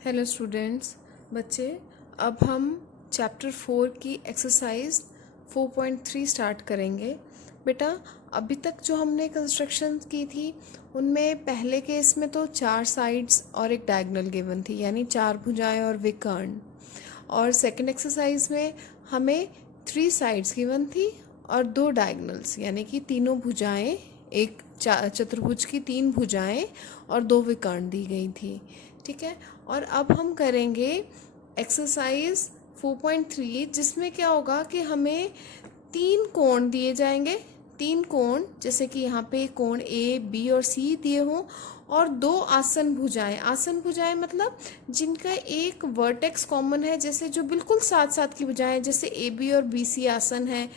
Hello students. बच्चे, अब हम चैप्टर 4 की एक्सरसाइज 4.3 स्टार्ट करेंगे। बेटा, अभी तक जो हमने कंस्ट्रक्शन की थी उनमें पहले केस में तो 4 साइड्स और एक डायगोनल गिवन थी, यानी 4 भुजाएं और विकर्ण। और सेकंड एक्सरसाइज में हमें 3 साइड्स गिवन थी और 2 डायगोनल्स, यानी कि तीनों भुजाएं, एक चतुर्भुज की 3 भुजाएं और 2 विकर्ण दी गई थी। ठीक है। और अब हम करेंगे एक्सरसाइज 4.3, जिसमें क्या होगा कि हमें 3 कोण दिए जाएंगे। 3 कोण, जैसे कि यहाँ पे कोण ए, बी और सी दिए हों, और 2 आसन भुजाएं। आसन भुजाएं मतलब जिनका एक वर्टेक्स कॉमन है, जैसे जो बिल्कुल साथ साथ की भुजाएं, जैसे ए बी और बी सी आसन है,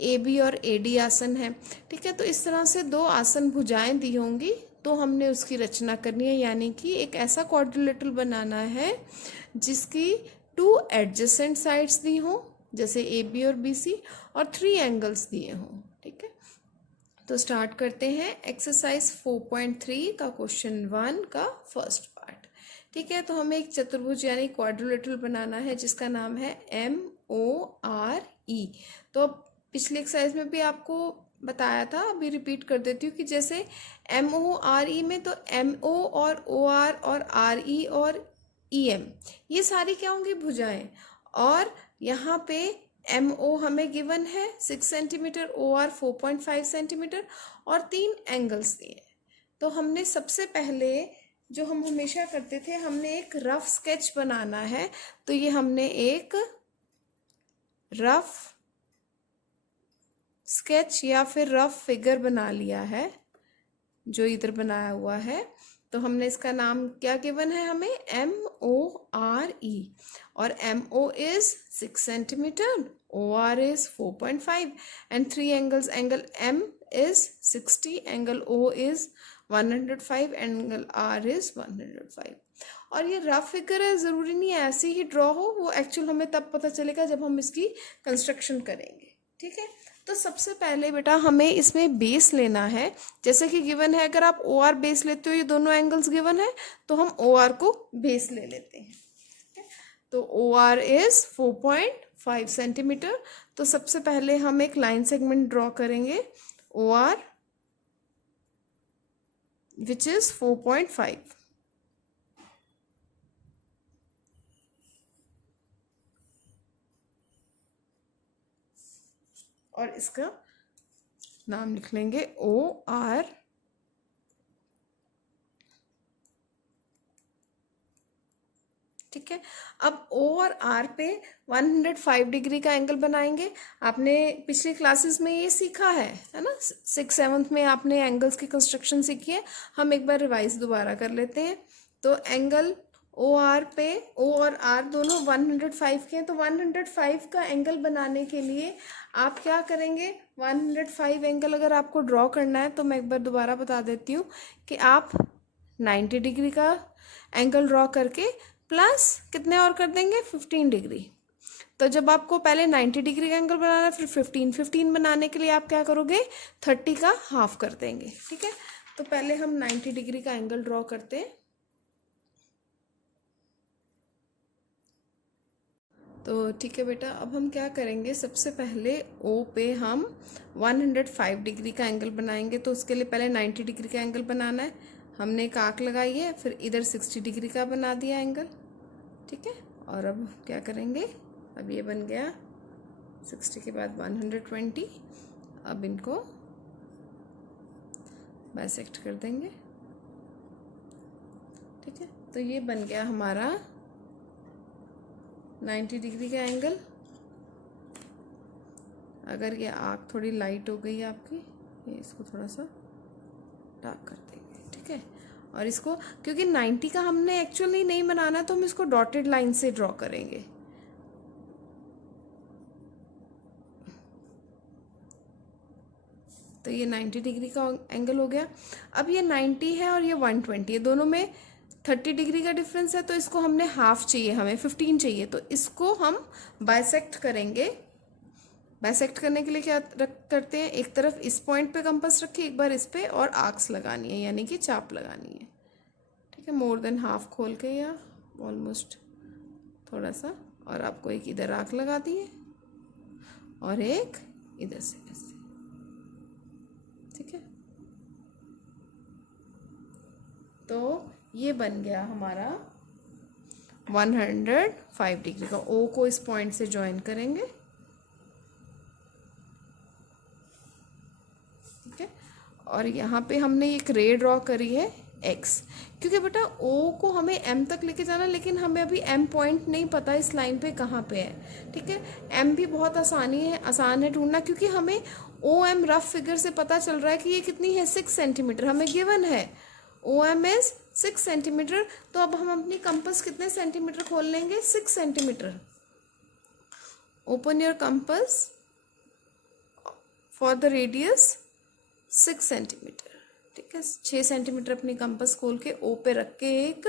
ए बी और ए डी आसन है। ठीक है। तो इस तरह से 2 आसन भुजाएं दी होंगी, तो हमने उसकी रचना करनी है, यानी कि एक ऐसा क्वाड्रिलेटरल बनाना है जिसकी 2 एडजेसेंट साइड्स दी हों, जैसे ए बी और बी सी, और 3 एंगल्स दिए हों। ठीक है। तो स्टार्ट करते हैं एक्सरसाइज 4.3 का क्वेश्चन 1 का फर्स्ट पार्ट। ठीक है। तो हमें एक चतुर्भुज यानी क्वाड्रिलेटरल बनाना है जिसका नाम है MORE। तो पिछली एक्सरसाइज में भी आपको बताया था, अभी रिपीट कर देती हूँ कि जैसे MORE में तो MO और OR और RE और EM, ये सारी क्या होंगी? भुजाएं। और यहाँ पे MO हमें गिवन है 6 सेंटीमीटर, OR 4.5 सेंटीमीटर, और 3 एंगल्स दिए। तो हमने सबसे पहले, जो हम हमेशा करते थे, हमने एक रफ स्केच बनाना है। तो ये हमने एक रफ स्केच या फिर रफ फिगर बना लिया है, जो इधर बनाया हुआ है। तो हमने इसका नाम क्या गिवन है? हमें MORE। और MO is 6 centimetre, OR is 4.5, and 3 angles. Angle M is 60, angle O is 105, angle R is 105। और ये रफ फिगर है, ज़रूरी नहीं है ऐसे ही ड्रॉ हो, वो एक्चुअल हमें तब पता चलेगा जब हम इसकी कंस्ट्रक्शन करेंगे। ठीक है। तो सबसे पहले बेटा हमें इसमें बेस लेना है। जैसे कि गिवन है, अगर आप OR बेस लेते हो, ये दोनों एंगल्स गिवन है, तो हम OR को बेस ले लेते हैं। तो OR इज 4.5 सेंटीमीटर। तो सबसे पहले हम एक लाइन सेगमेंट ड्रॉ करेंगे, OR विच इज 4.5। और इसका नाम लिख लेंगे OR। ठीक है। अब O और R पे 105 डिग्री का एंगल बनाएंगे। आपने पिछली क्लासेस में ये सीखा है ना? 6th-7th में आपने एंगल्स की कंस्ट्रक्शन सीखी है। हम एक बार रिवाइज दोबारा कर लेते हैं। तो एंगल OR पे, O और R दोनों 105 के हैं। तो 105 का एंगल बनाने के लिए आप क्या करेंगे? 105 एंगल अगर आपको ड्रॉ करना है, तो मैं एक बार दोबारा बता देती हूँ कि आप 90 डिग्री का एंगल ड्रॉ करके प्लस कितने और कर देंगे? 15 डिग्री। तो जब आपको पहले 90 डिग्री का एंगल बनाना है, फिर 15 बनाने के लिए आप क्या करोगे? 30 का हाफ कर देंगे। ठीक है। तो पहले हम 90 डिग्री का एंगल ड्रॉ करते हैं। तो ठीक है बेटा, अब हम क्या करेंगे? सबसे पहले O पे हम 105 डिग्री का एंगल बनाएंगे। तो उसके लिए पहले 90 डिग्री का एंगल बनाना है। हमने एक आर्क लगाई है, फिर इधर 60 डिग्री का बना दिया एंगल। ठीक है। और अब क्या करेंगे? अब ये बन गया 60 के बाद 120। अब इनको बाइसेक्ट कर देंगे। ठीक है। तो ये बन गया हमारा 90 डिग्री का एंगल। अगर ये आँख थोड़ी लाइट हो गई आपकी, ये इसको थोड़ा सा डार्क कर देंगे। ठीक है। और इसको, क्योंकि 90 का हमने एक्चुअली नहीं बनाना, तो हम इसको डॉटेड लाइन से ड्रॉ करेंगे। तो ये 90 डिग्री का एंगल हो गया। अब ये 90 है और ये 120 है, दोनों में 30 डिग्री का डिफरेंस है। तो इसको हमने हाफ चाहिए, हमें 15 चाहिए। तो इसको हम बाइसेक्ट करेंगे। बाइसेक्ट करने के लिए क्या करते हैं? एक तरफ इस पॉइंट पे कंपास रखिए, एक बार इस पे, और आर्क्स लगानी है, यानी कि चाप लगानी है। ठीक है। मोर देन हाफ खोल के या ऑलमोस्ट थोड़ा सा, और आपको एक इधर आर्क लगा दिए और एक इधर से ऐसे, ठीक है। तो ये बन गया हमारा 105 डिग्री का। ओ को इस पॉइंट से ज्वाइन करेंगे, ठीक है। और यहाँ पे हमने एक रे ड्रॉ करी है एक्स, क्योंकि बेटा ओ को हमें एम तक लेके जाना, लेकिन हमें अभी एम पॉइंट नहीं पता इस लाइन पे कहाँ पे है, ठीक है। एम भी बहुत आसान है ढूंढना, क्योंकि हमें ओ एम रफ फिगर से पता चल रहा है कि ये कितनी है, 6 सेंटीमीटर हमें गिवन है। O M is 6 centimetre. तो अब हम अपनी कंपास कितने सेंटीमीटर खोल लेंगे, 6 centimetre. Open your compass for the radius 6 centimetre, ठीक है। 6 सेंटीमीटर अपनी कंपास खोल के ओ पे रख के एक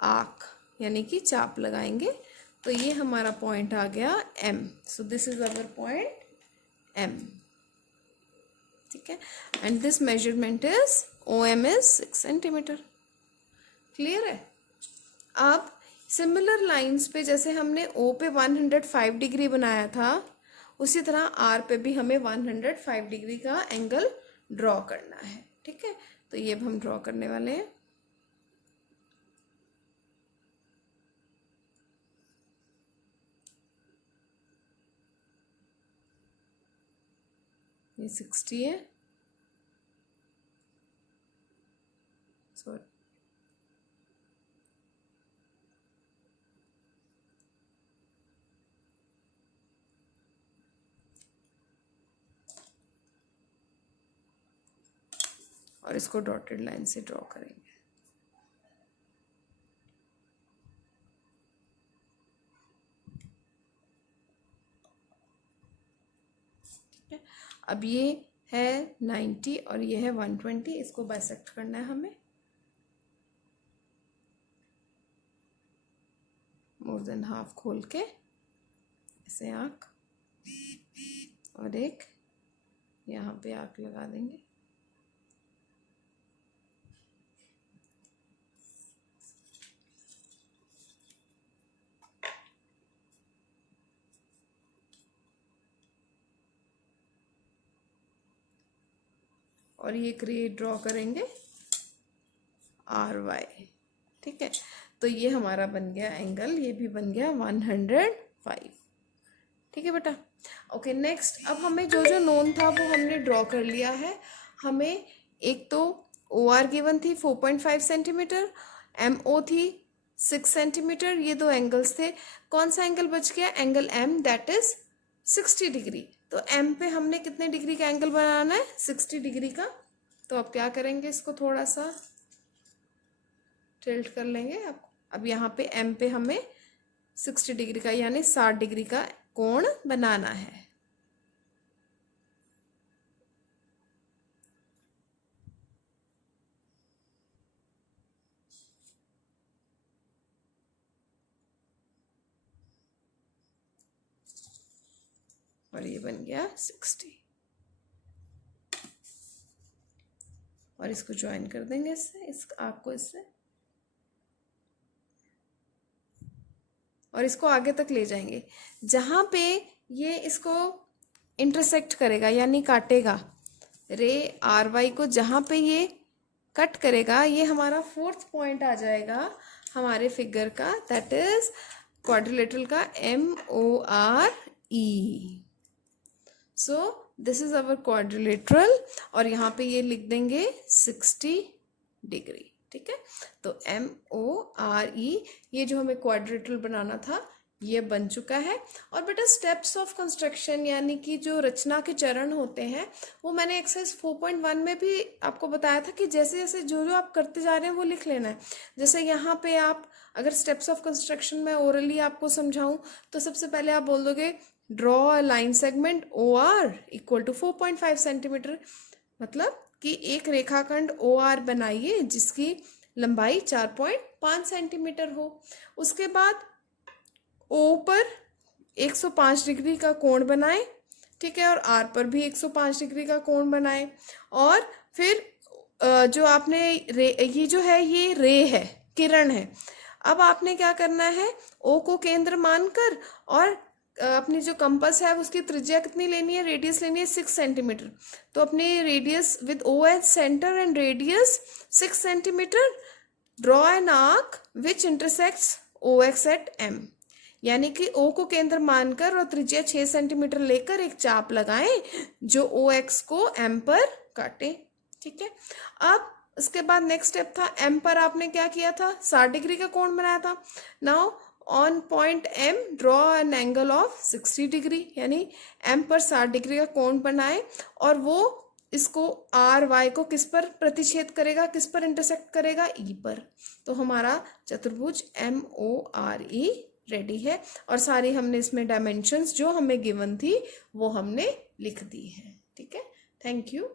आर्क यानी कि चाप लगाएंगे। तो ये हमारा पॉइंट आ गया M. So this is our point M, ठीक है। And this measurement is O M is 6 centimetre. Clear है। अब सिमिलर लाइंस पे जैसे हमने ओ पे 105 डिग्री बनाया था, उसी तरह आर पे भी हमें 105 डिग्री का एंगल ड्रॉ करना है, ठीक है। तो ये अब हम ड्रॉ करने वाले हैं। ये 60 है, सॉरी, और इसको डॉटेड लाइन से ड्रॉ करेंगे। ठीक है। अब ये है 90 और ये है 120, इसको बाइसेक्ट करना है हमें। मोर देन हाफ खोल के ऐसे आँख और एक यहाँ पे आँख लगा देंगे। और ये एक रे ड्रॉ करेंगे आर वाई, ठीक है। तो ये हमारा बन गया एंगल, ये भी बन गया 105, ठीक है बेटा। ओके, नेक्स्ट अब हमें जो जो नोन था वो हमने ड्रॉ कर लिया है। हमें एक तो ओ आर गिवन थी 4.5 सेंटीमीटर, एम ओ थी 6 सेंटीमीटर, ये दो एंगल्स थे। कौन सा एंगल बच गया, angle M, that is 60 degree. तो एम पे हमने कितने डिग्री का एंगल बनाना है, 60 डिग्री का। तो अब क्या करेंगे, इसको थोड़ा सा टिल्ट कर लेंगे। अब यहाँ पे एम पे हमें 60 डिग्री का यानी 60 डिग्री का कोण बनाना है। और ये बन गया 60, और इसको ज्वाइन कर देंगे इससे, इस आपको इससे, और इसको आगे तक ले जाएंगे। जहाँ पे ये इसको इंटरसेक्ट करेगा यानी काटेगा, रे आर वाई को जहाँ पे ये कट करेगा, ये हमारा 4th पॉइंट आ जाएगा हमारे फिगर का, दैट इज क्वाड्रिलेटरल का MORE। So this is our quadrilateral, और यहाँ पे ये लिख देंगे 60 डिग्री, ठीक है। तो MORE, ये जो हमें क्वाड्रिलेटरल बनाना था ये बन चुका है। और बेटा स्टेप्स ऑफ कंस्ट्रक्शन यानी कि जो रचना के चरण होते हैं वो मैंने एक्सरसाइज 4.1 में भी आपको बताया था कि जैसे जैसे जो जो आप करते जा रहे हैं वो लिख लेना है। जैसे यहाँ पे आप अगर स्टेप्स ऑफ कंस्ट्रक्शन में ओरली आपको समझाऊं तो सबसे पहले आप बोल दोगे draw a line segment OR equal to 4.5 centimetre, मतलब कि एक रेखाखंड OR बनाइए जिसकी लंबाई 4.5 सेंटीमीटर हो। उसके बाद ओ पर 105 डिग्री का कोण बनाए, ठीक है, और आर पर भी 105 डिग्री का कोण बनाए। और फिर जो आपने रे, ये जो है ये रे है, किरण है। अब आपने क्या करना है, ओ को केंद्र मानकर और अपनी जो कंपास है उसकी त्रिज्या कितनी लेनी है, रेडियस लेनी है 6 सेंटीमीटर। तो अपनी radius with O as centre and radius 6 centimetre, draw an arc which intersects O X at M. यानी कि ओ को केंद्र मानकर और त्रिज्या 6 सेंटीमीटर लेकर एक चाप लगाएं जो ओ एक्स को एम पर काटे। ठीक है, अब इसके बाद नेक्स्ट स्टेप था, एम पर आपने क्या किया था, 60 डिग्री का कोण बनाया था। Now on point M draw an angle of 60 degree, यानी एम पर 60 डिग्री का कोण बनाए और वो इसको आर वाई को किस पर प्रतिच्छेद करेगा, किस पर इंटरसेक्ट करेगा, ई पर। तो हमारा चतुर्भुज M O R E ready है और सारी हमने इसमें डायमेंशंस जो हमें गिवन थी वो हमने लिख दी है। ठीक है, थैंक यू।